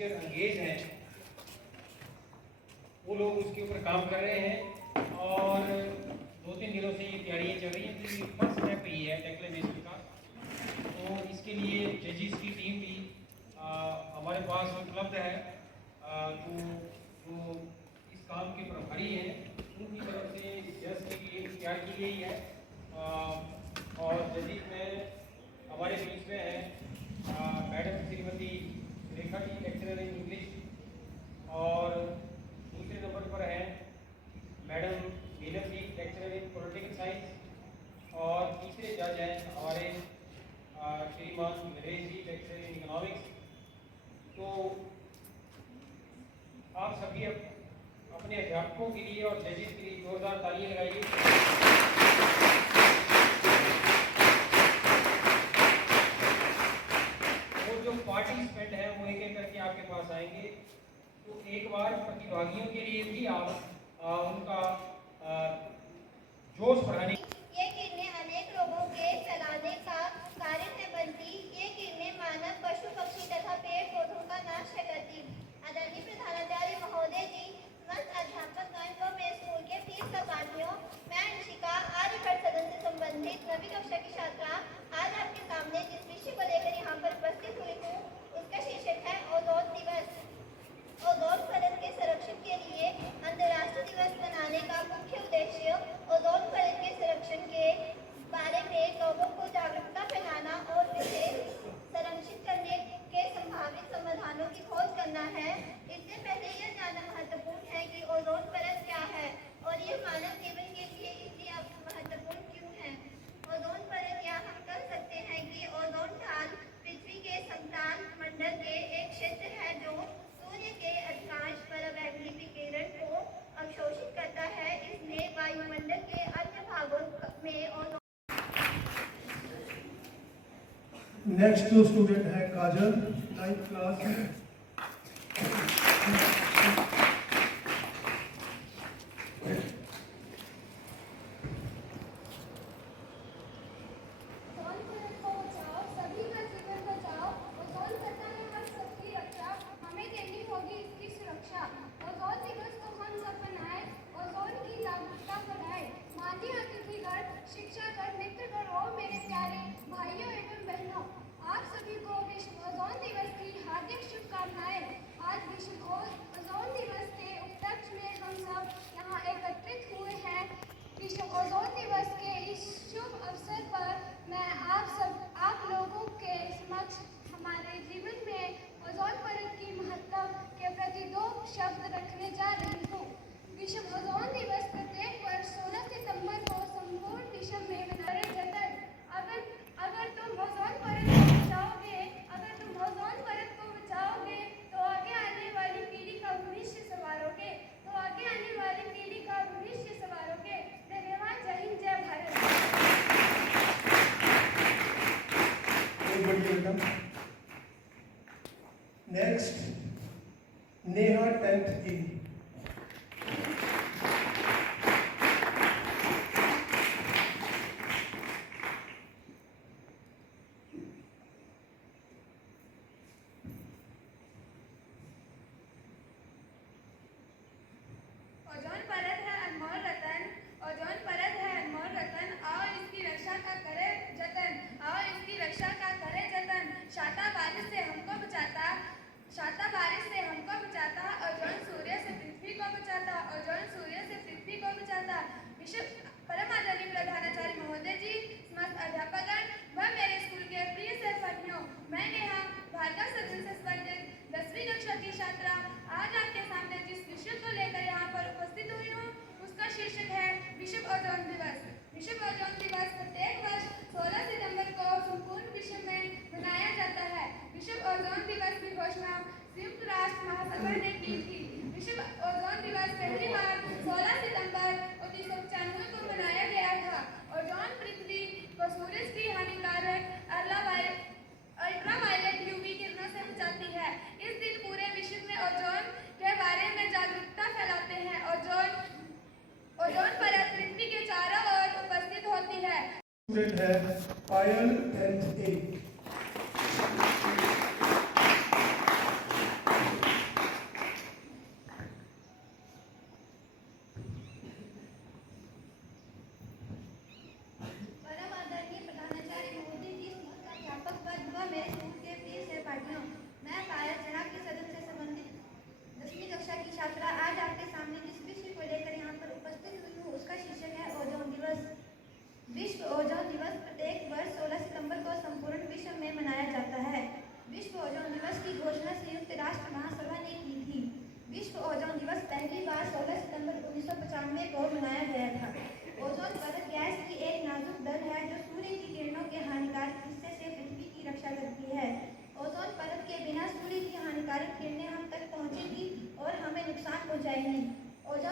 Teacher अंगेज हैं वो लोग उसके ऊपर काम कर रहे हैं और 2-3 दिनों से ये तैयारियाँ चल रही हैं। तो ये फर्स्ट स्टेप ही है डेक्लेमेशन का। तो इसके लिए जजेस की टीम भी हमारे पास उपलब्ध है। तो जो इस काम के प्रभारी हैं उनकी तरफ से जज की टीम तैयार की गई है। और जजेस में हमारे बीच में है madam Shrimati Rekha ji, lecturer in English, और दूसरे नंबर पर है madam Neelam ji, lecturer in political science, और तीसरे जज हैं हमारे Shriman Naresh ji, lecturer in economics. तो आप सभी अपने अध्यापकों के लिए और जजेस के लिए जोरदार तालियां लगाइए। और जो पार्टिसिपेंट हैं वो एक एक करके आपके पास आएंगे। तो एक बार प्रतिभागियों के लिए भी आप उनका जोश बढ़ाने। ये किरणें अनेक रोगों के फैलाने का कारण है बनती। ये किरणें मानव, पशु, पक्षी तथा पेड़ पौधों का नाश है करती। आदरणीय प्रधानाचार्य महोदय जी, समस्त अध्यापकगण व मेरे स्कूल के प्रिय सहपाठियों, मैं अंशिका आर्यभट्ट सदन से संबंधित 9वीं कक्षा की छात्रा आज आपके सामने जिस विषय को लेकर यहाँ पर उपस्थित हुई हूँ उसका शीर्षक है ओजोन दिवस। ओजोन परत के संरक्षण के लिए अंतर्राष्ट्रीय दिवस मनाने का मुख्य उद्देश्य ओजोन परत के संरक्षण के बारे में लोगों को जागरूकता फैलाना और इसे संरक्षित करने के संभावित समाधानों की खोज करना है। इससे पहले यह जानना महत्वपूर्ण है कि ओजोन परत क्या है और यह मानव जीवन के लिए इतनी महत्वपूर्ण क्यों है। ओजोन परत या हम कह सकते हैं कि ओजोन ढाल पृथ्वी के समताप मंडल के एक क्षेत्र है जो सूर्य के अधिकांश पराबैंगनी विकिरण को अवशोषित करता है। इसमें वायुमंडल के अन्य भागों में ओजोन। नेक्स्ट जो स्टूडेंट है काजल, 9th क्लास में। शिक्षागण, मित्रगण और मेरे प्यारे भाइयों एवं बहनों, आप सभी को विश्व ओजोन दिवस की हार्दिक शुभकामनाएं। आज विश्व ओजोन दिवस के उपलक्ष्य में हम सब यहाँ एकत्रित हुए हैं। विश्व ओजोन दिवस के इस शुभ अवसर पर मैं आप लोगों के समक्ष हमारे जीवन में ओजोन परत की महत्ता के प्रति 2 शब्द रखने जा रही हूँ। विश्व ओजोन दिवस प्रत्येक वर्ष 16 सितंबर को संपूर्ण विश्व में मनाए जाता है। अगर तुम ओजोन परत को बचाओगे तो आगे आने वाली पीढ़ी का भविष्य संवारोगे। धन्यवाद। जय हिंद, जय Bharat. Next Neha, 10th E। Ozone परत है अनमोल रतन, ओजोन परत है अनमोल रतन, आओ इसकी रक्षा का करें जतन, आओ इसकी रक्षा का करें जतन। शाता बारिश से हमको बचाता, ओजोन सूर्य से पृथ्वी को बचाता, ओजोन सूर्य से पृथ्वी को बचाता। विश्व परम आदरणीय प्रधानाचार्य महोदय जी, समस्त अध्यापकगण व मेरे स्कूल के प्रिय सहपाठियों, मैं नेहा भार्गव सदन से संबंधित 10वीं कक्षा की छात्रा आज आपके सामने जिस विषय को लेकर यहाँ पर उपस्थित हुई हूँ उसका शीर्षक है विश्व ओजोन दिवस। विश्व ओजोन दिवस प्रत्येक वर्ष 16 सितंबर को संपूर्ण विश्व में मनाया जाता है। विश्व ओजोन दिवस की घोषणा संयुक्त राष्ट्र महासभा ने की थी। विश्व ओजोन दिवस पहली बार 16 सितंबर 1995 को मनाया गया था। ओजोन पृथ्वी को सूरज की हानिकारक अल्ट्रावायलेट यूवी किरणों से बचाती है। इस दिन पूरे विश्व में ओजोन के बारे में जागरूकता फैलाते हैं। ओजोन परत पृथ्वी के चारों ओर उपस्थित होती है। स्टूडेंट है पायल, 10th A।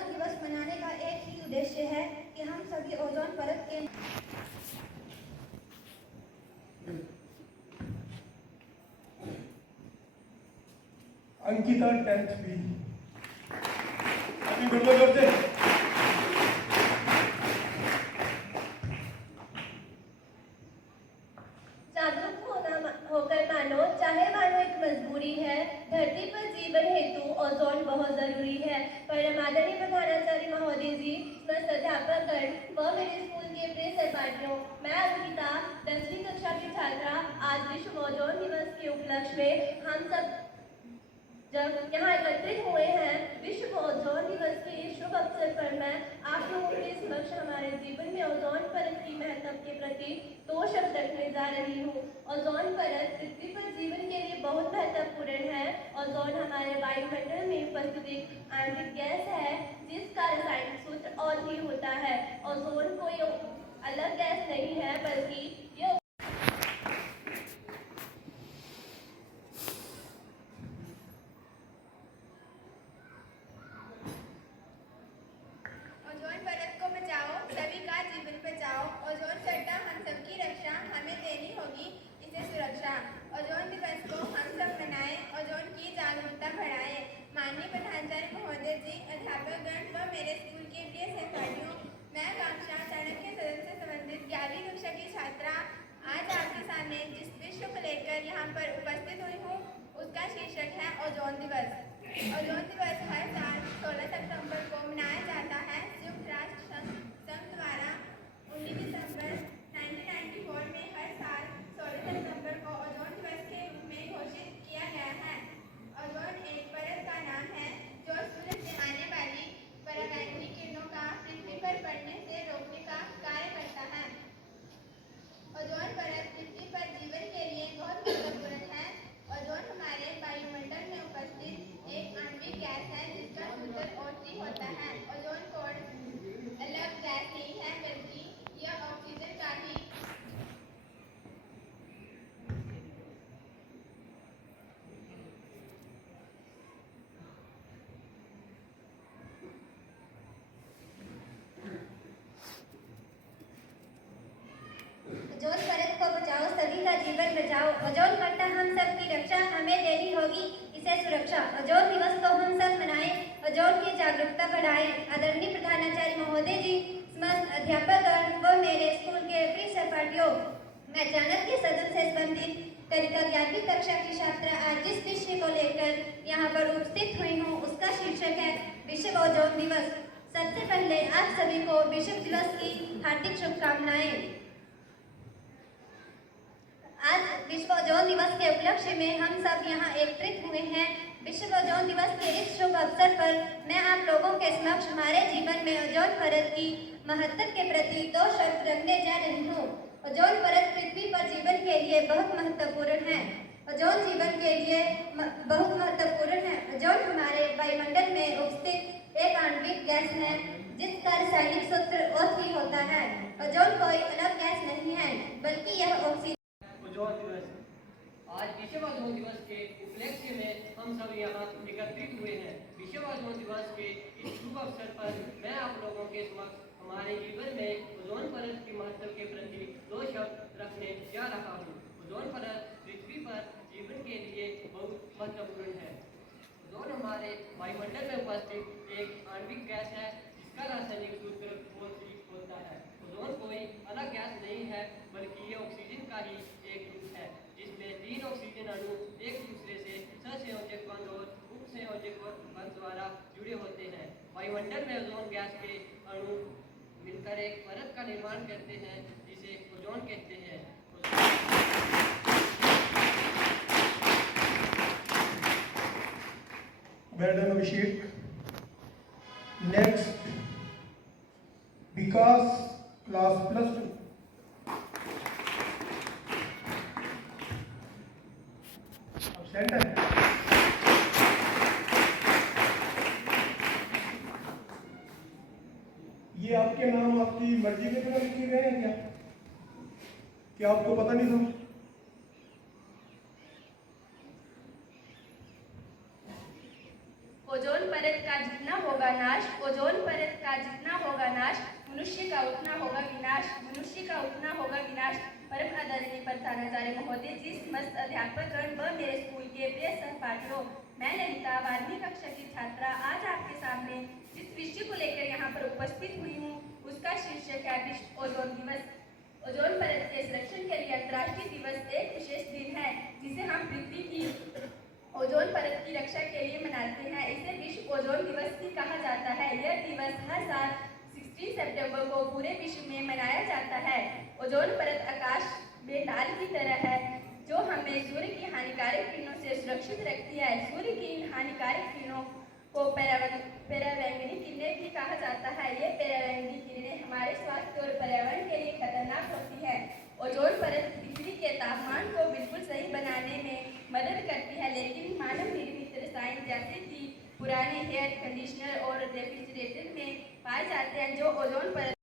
ओजोन दिवस मनाने का एक ही उद्देश्य है कि हम सभी ओजोन परत के अंकिता 10th B। अभी बोलो जोर से। होकर मानो, चाहे मानो एक मजबूरी है। धरती पर जीवन हेतु ओजोन बहुत जरूरी है। पर आदरणीय प्रधानाचार्य महोदय जी, समस्त अध्यापकगण व मेरे स्कूल के प्रिय सहपाठियों, मैं अंकिता 10वीं कक्षा की छात्रा आज विश्व ओजोन दिवस के उपलक्ष्य में हम सब जब यहाँ एकत्रित हुए हैं विश्व ओजोन दिवस के इस शुभ अवसर पर मैं आप लोगों के समक्ष हमारे जीवन में ओजोन परत की महत्व के प्रति 2 शब्द रखने जा रही हूँ। ओजोन परत पृथ्वी पर जीवन के लिए बहुत महत्वपूर्ण है। ओजोन हमारे वायुमंडल में उपस्थित एक आणविक गैस है जिसका रासायनिक सूत्र और ही होता है। ओजोन कोई अलग गैस नहीं है बल्कि यह ओजोन परत को बचाओ, सभी का जीवन बचाओ। ओजोन चड्ढा हम सबकी रक्षा, हमें देनी होगी इसे सुरक्षा। ओजोन दिवस को हम सब मनाएं, ओजोन की जागरूकता बढ़ाएं। माननीय प्रधानाचार्य महोदय जी, अध्यापकगण व मेरे स्कूल के प्रिय सहपाठियों, मैं आकांक्षा चाणक्य सदन से संबंधित 11वीं कक्षा की छात्रा आज आपके सामने जिस विषय को लेकर यहाँ पर उपस्थित हुई हूँ उसका शीर्षक है ओजोन दिवस। ओजोन दिवस हर साल 16 सितंबर को मनाया जाता है। संयुक्त राष्ट्र संघ द्वारा 19 दिसंबर 1994 में हर साल 16 सितंबर को ओजोन दिवस के रूप में घोषित किया गया है। ओजोन एक परत का नाम है जो सूरज से आने वाली पराबैंगनी किरणों का पृथ्वी पर पड़ने से रोकने का कार्य करता है। ओजोन परत पृथ्वी पर जीवन के लिए बहुत महत्वपूर्ण है। ओजोन हमारे वायुमंडल में उपस्थित एक आणविक गैस है जिसका सूत्र O3 होता है। ओजोन कोड अलग गैस नहीं है बल्कि यह ऑक्सीजन का ही ओजोन परत को बचाओ, सभी का जीवन बचाओ। ओजोन कट्टा हम सब की रक्षा, हमें देनी होगी इसे सुरक्षा। ओजोन दिवस को हम सब मनाएं, ओजोन की जागरूकता बढ़ाएं। आदरणीय प्रधानाचार्य महोदय जी, समस्त अध्यापकगण व मेरे स्कूल के प्रिय सहपाठियों, मैं चाणक्य सदन से संबंधित कनिका 11वीं कक्षा की छात्रा आज जिस विषय को लेकर यहाँ पर उपस्थित हुई हूँ उसका शीर्षक है विश्व ओजोन दिवस। सबसे पहले आप सभी को विश्व दिवस की हार्दिक शुभकामनाएं। आज विश्व ओजोन दिवस के उपलक्ष्य में हम सब यहाँ एकत्रित हुए हैं। विश्व ओजोन दिवस के इस शुभ अवसर पर मैं आप लोगों के समक्ष हमारे जीवन में ओजोन परत की महत्व के प्रति 2 शब्द रखने जा रही हूँ। ओजोन परत पृथ्वी पर जीवन के लिए बहुत महत्वपूर्ण है। ओजोन जीवन के लिए बहुत महत्वपूर्ण है। ओजोन हमारे वायुमंडल में उपस्थित एक आणविक गैस है जिसका रासायनिक सूत्र O3 होता है। ओजोन कोई अलग गैस नहीं है बल्कि यह ऑक्सीजन। ओजोन दिवस आज विश्व ओजोन दिवस के उपलक्ष्य में हम सब यहाँ एकत्रित हुए हैं। विश्व ओजोन दिवस के इस शुभ अवसर पर मैं आप लोगों के समक्ष हमारे जीवन में ओजोन परत के महत्व के प्रति 2 शब्द रखने जा रहा हूँ। ओजोन परत पृथ्वी पर जीवन के लिए बहुत महत्वपूर्ण है। ओजोन हमारे वायुमंडल में उपस्थित एक आणविक गैस है जिसका रासायनिक सूत्र O3 होता है। ओजोन कोई अलग गैस नहीं है बल्कि ये ऑक्सीजन का ही एक रूप है जिसमें 3 ऑक्सीजन अणु एक दूसरे से सहसंयोजक बंध और उपसंयोजक बंध द्वारा जुड़े होते हैं। वायुमंडल में ओजोन गैस के अणु मिलकर एक परत का निर्माण करते हैं जिसे ओजोन कहते हैं। मैडम अभिषेक। नेक्स्ट विकास क्लास +2। एब्सेंट है। ये आपके नाम आपकी मर्जी के बिना लिखे गए हैं क्या आपको पता नहीं था? ओजोन परत का जितना होगा नाश, ओजोन अविनाश, परम आदरणीय प्रधानाचार्य महोदय जी, समस्त अध्यापकगण व मेरे स्कूल के प्रिय सहपाठियों, मैं ललिता 12वीं कक्षा की छात्रा आज आपके सामने जिस विषय को लेकर यहाँ पर उपस्थित हुई हूँ उसका शीर्षक है विश्व ओजोन दिवस। ओजोन परत के संरक्षण के लिए अंतर्राष्ट्रीय दिवस एक विशेष दिन है जिसे हम पृथ्वी की ओजोन परत की रक्षा के लिए मनाते हैं। इसे विश्व ओजोन दिवस भी कहा जाता है। यह दिवस हर साल 16 सितंबर को पूरे विश्व में मनाया जाता है। ओजोन परत आकाश में ढाल की तरह है जो हमें सूर्य की हानिकारक किरणों से सुरक्षित रखती है। सूर्य की इन हानिकारक किरणों को पराबैंगनी किरणें भी कहा जाता है। ये पराबैंगनी किरणें हमारे स्वास्थ्य और पर्यावरण के लिए खतरनाक होती है। ओजोन परत पृथ्वी के तापमान को बिल्कुल सही बनाने में मदद करती है, लेकिन मानव निर्मित रसायन जैसे कि पुराने एयर कंडीशनर और रेफ्रिजरेटर में पाए जाते हैं जो ओजोन परत।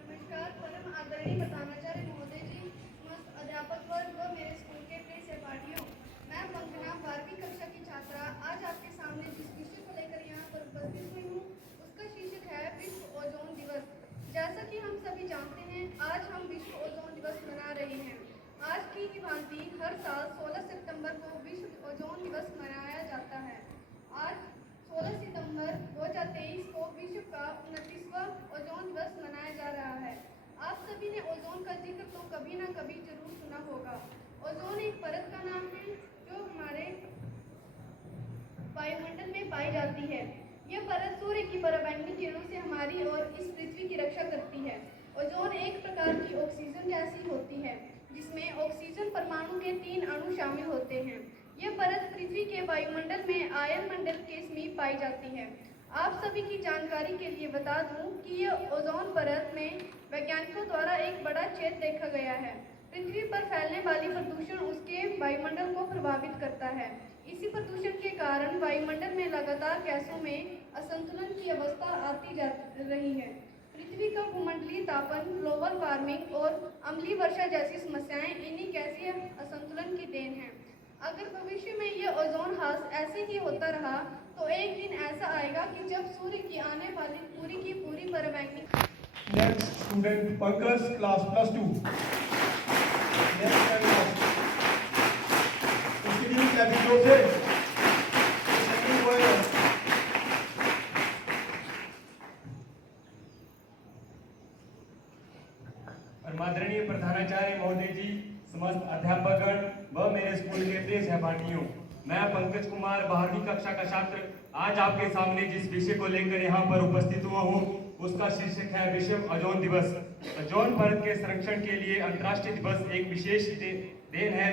नमस्कार, परम आदरणीय प्रधानाचार्य महोदय जी, समस्त अध्यापक वर्ग व मेरे स्कूल के प्रिय सहपाठियों, मैं पंकना 12वीं कक्षा की छात्रा आज आपके सामने जिस विषय को लेकर यहाँ पर उपस्थित हुई हूँ उसका शीर्षक है विश्व ओजोन दिवस। जैसा कि हम सभी जानते हैं, आज हम विश्व ओजोन दिवस मना रहे हैं। आज की भांति हर साल 16 सितंबर को विश्व ओजोन दिवस मनाया जाता है। आज 16 सितंबर 2023 को विश्व का 29वां ओजोन दिवस मनाया जा रहा है। आप सभी ने ओजोन का जिक्र तो कभी ना कभी जरूर सुना होगा। ओजोन एक परत का नाम है जो हमारे वायुमंडल में पाई जाती है। यह परत सूर्य की पराबैंगनी किरणों से हमारी और इस पृथ्वी की रक्षा करती है। ओजोन एक प्रकार की ऑक्सीजन जैसी होती है जिसमें ऑक्सीजन परमाणु के 3 अणु शामिल होते हैं। यह परत पृथ्वी के वायुमंडल में आयनमंडल के समीप पाई जाती है। आप सभी की जानकारी के लिए बता दूं कि यह ओजोन परत में वैज्ञानिकों द्वारा एक बड़ा छेद देखा गया है। पृथ्वी पर फैलने वाली प्रदूषण उसके वायुमंडल को प्रभावित करता है। इसी प्रदूषण के कारण वायुमंडल में लगातार गैसों में असंतुलन की अवस्था आती जा रही है। पृथ्वी का भूमंडलीय तापन, ग्लोबल वार्मिंग और अम्लीय वर्षा जैसी समस्याएं इन्हीं गैसीय असंतुलन की देन हैं। अगर भविष्य में यह ओजोन ह्रास ऐसे ही होता रहा तो एक दिन ऐसा आएगा कि जब सूर्य की आने वाली पूरी की पूरी पराबैंगनी। Next student Pankaj, class +2। Next class उसकी टीम कैपिटल से सेकंड वर्ड। आदरणीय प्रधानाचार्य महोदय जी, समस्त अध्यापकगण व मेरे स्कूल के प्रिय सहपाठियों, मैं पंकज कुमार 12वीं कक्षा का छात्र आज आपके सामने जिस विषय को लेकर यहाँ पर उपस्थित हुआ हूँ उसका शीर्षक है विश्व ओजोन दिवस। ओजोन परत के संरक्षण के लिए अंतर्राष्ट्रीय दिवस एक विशेष देन है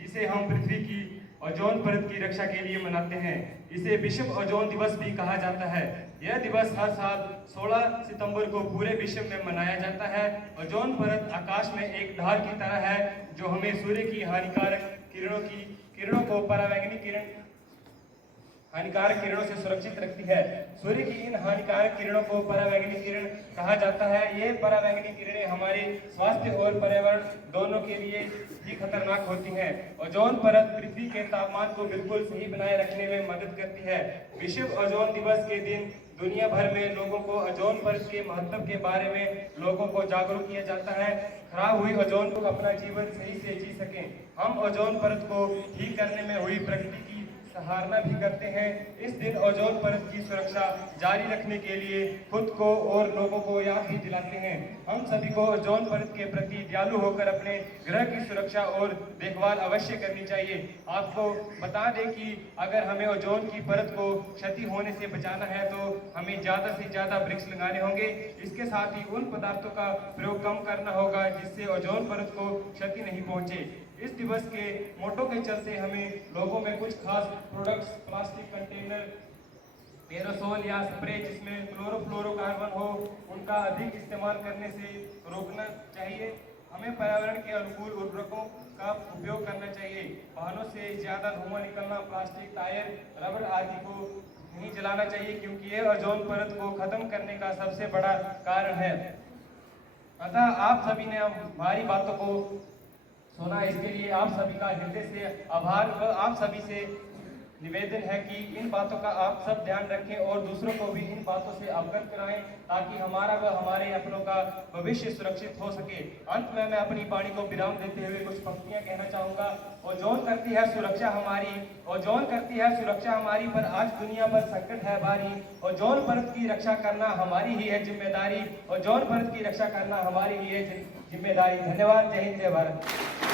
जिसे हम पृथ्वी की ओजोन परत की रक्षा के लिए मनाते हैं। इसे विश्व ओजोन दिवस भी कहा जाता है। यह दिवस हर साल 16 सितंबर को पूरे विश्व में मनाया जाता है। ओजोन परत आकाश में एक ढाल की तरह है जो हमें सूर्य की हानिकारक किरणों को हानिकारक किरणों से सुरक्षित रखती है। सूर्य की इन हानिकारक किरणों को पराबैंगनी किरण कहा जाता है। ये पराबैंगनी किरणें हमारे स्वास्थ्य और पर्यावरण दोनों के लिए ही खतरनाक होती हैं। ओजोन परत पृथ्वी के तापमान को बिल्कुल सही बनाए रखने में मदद करती है। विश्व ओजोन दिवस के दिन दुनिया भर में लोगों को ओजोन परत के महत्व के बारे में लोगों को जागरूक किया जाता है। खराब हुई ओजोन को अपना जीवन सही से जी सकें। हम ओजोन परत को ठीक करने में हुई प्रगति की सराहना भी करते हैं। इस दिन ओजोन परत की सुरक्षा जारी रखने के लिए खुद को और लोगों को याद भी दिलाते हैं। हम सभी को ओजोन परत के प्रति दयालु होकर अपने ग्रह की सुरक्षा और देखभाल अवश्य करनी चाहिए। आपको बता दें कि अगर हमें ओजोन की परत को क्षति होने से बचाना है तो हमें ज्यादा से ज्यादा वृक्ष लगाने होंगे। इसके साथ ही उन पदार्थों का प्रयोग कम करना होगा जिससे ओजोन परत को क्षति नहीं पहुंचे। इस दिवस के मोटो के चलते हमें लोगों में कुछ खास प्रोडक्ट्स, प्लास्टिक कंटेनर, एरोसोल या स्प्रे जिसमें क्लोरोफ्लोरोकार्बन हो, उनका अधिक इस्तेमाल करने से रोकना चाहिए। हमें पर्यावरण के अनुकूल उर्वरकों का उपयोग करना चाहिए। वाहनों से ज्यादा धुआं निकलना, प्लास्टिक, टायर, रबर आदि को नहीं जलाना चाहिए क्योंकि ये ओजोन परत को खत्म करने का सबसे बड़ा कारण है। अतः आप सभी ने हमारी बातों को सुना, इसके लिए आप सभी का हृदय से आभार व आप सभी से निवेदन है कि इन बातों का आप सब ध्यान रखें और दूसरों को भी इन बातों से अवगत कराएं ताकि हमारा व हमारे अपनों का भविष्य सुरक्षित हो सके। अंत में मैं अपनी वाणी को विराम देते हुए कुछ पंक्तियां कहना चाहूंगा। ओजोन करती है सुरक्षा हमारी, ओजोन करती है सुरक्षा हमारी, पर आज दुनिया पर संकट है भारी। ओजोन परत की रक्षा करना हमारी ही है जिम्मेदारी, ओजोन परत की रक्षा करना हमारी ही है जिम्मेदारी। धन्यवाद। जय हिंद, जय भारत।